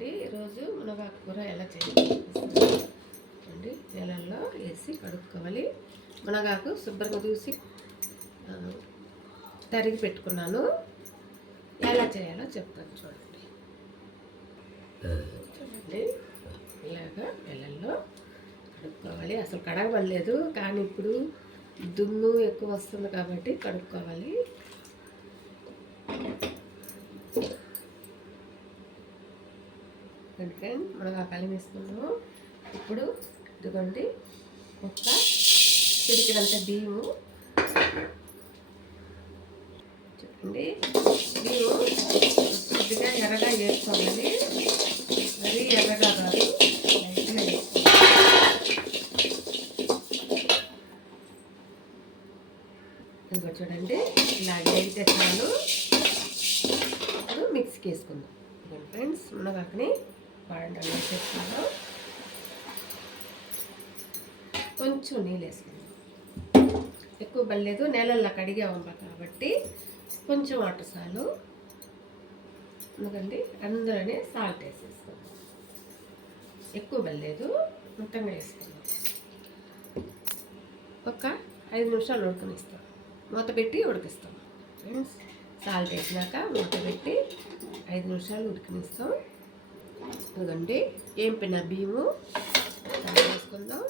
అండి ఈరోజు మునగాకు కూర ఎలా చేయాలి అండి. నీళ్ళల్లో వేసి కడుక్కోవాలి. మునగాకు శుభ్రంగా చూసి తరిగి పెట్టుకున్నాను. ఎలా చేయాలో చెప్తాను చూడండి. ఇలాగా నీళ్ళల్లో కడుక్కోవాలి. అసలు కడగబడలేదు కానీ ఇప్పుడు దుమ్ము ఎక్కువ వస్తుంది కాబట్టి కడుక్కోవాలి. ఫ్రెండ్ మునగాకు అల్లం వేసుకున్నాము. ఇప్పుడు ఇదిగోండి ఒక చిటికెడంత బియ్యము చూడండి. బియ్యం కొద్దిగా ఎర్రగా వేసుకోవాలి. మరీ ఎర్రగా కాదు, లైట్గా వేసుకోవాలి. ఇంకో చూడండి ఇలాగే అయితే చాలు. ఇప్పుడు మిక్సీకి వేసుకుందాం. ఫ్రెండ్స్ మునగాకుని బాగా వేసేసుకుందాం. కొంచెం నీళ్ళు వేసుకుందాం. ఎక్కువ బలేదు, నేలల్లో కడిగాము కాబట్టి కొంచెం వాటర్ చాలు. ఎందుకండి అందులోనే సాల్ట్ వేసేసుకుందాం. ఎక్కువ బలేదు, మొత్తంగా వేసుకుందాం. ఒక 5 నిమిషాలు ఉడకనిస్తాం. మూత పెట్టి ఉడికిస్తాం. ఫ్రెండ్స్ సాల్ట్ వేసినాక మూత పెట్టి 5 నిమిషాలు ఉడికినిస్తాం. ఇదిగోండి ఏంపిన బియ్యము వేసుకుందాం.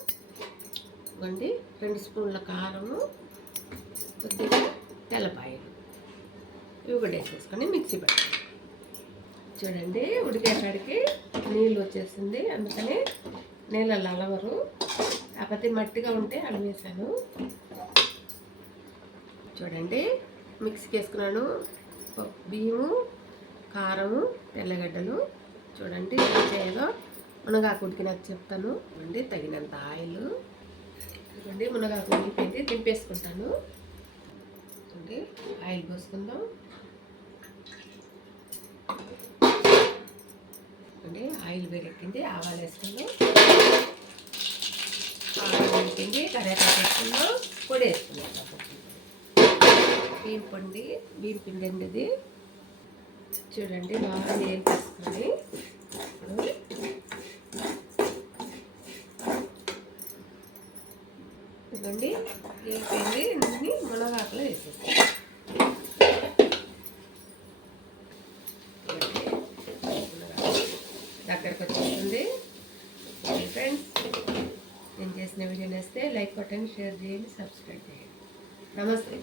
ఇదిగోండి 2 స్పూన్ల కారము, కొద్దిగా తెల్లపాయలు ఇవి కూడా వేసేసుకొని మిక్సీ పెట్టాలి. చూడండి ఉడికేకాడికి నీళ్ళు వచ్చేసింది. అందుకని నీళ్ళల్లో అలవరు, కాకపోతే మట్టిగా ఉంటే అల్లం వేసాను. చూడండి మిక్సీకి వేసుకున్నాను. బియ్యము, కారము, తెల్లగడ్డలు. చూడండి ఏం చేయాలో మునగాకు ఉడికినాక చెప్తాను. అండి తగినంత ఆయిల్. చూడండి మునగాకు ఉడికిపోయింది, దింపేసుకుంటాను. చూడండి ఆయిల్ పోసుకుందాం. చూడండి ఆయిల్ వేడెక్కింది, ఆవాలు వేసుకుందాం. ఆవాలు వేడికింది, కరివేపాకు వేసుకుందాం. పొడి వేసుకుందాం. బియ్యం పిండి అండి ఇది. చూడండి బాగా నీళ్ళు తీసుకొని ఇవ్వండి. వేగిపోయింది, ఇంటిని మునగాకులో వేసేస్తాం. దగ్గరకు వచ్చేస్తుంది. ఫ్రెండ్స్ నేను చేసిన వీడియో నేస్తే లైక్ కొట్టండి, షేర్ చేయండి, సబ్స్క్రైబ్ చేయండి. నమస్తే.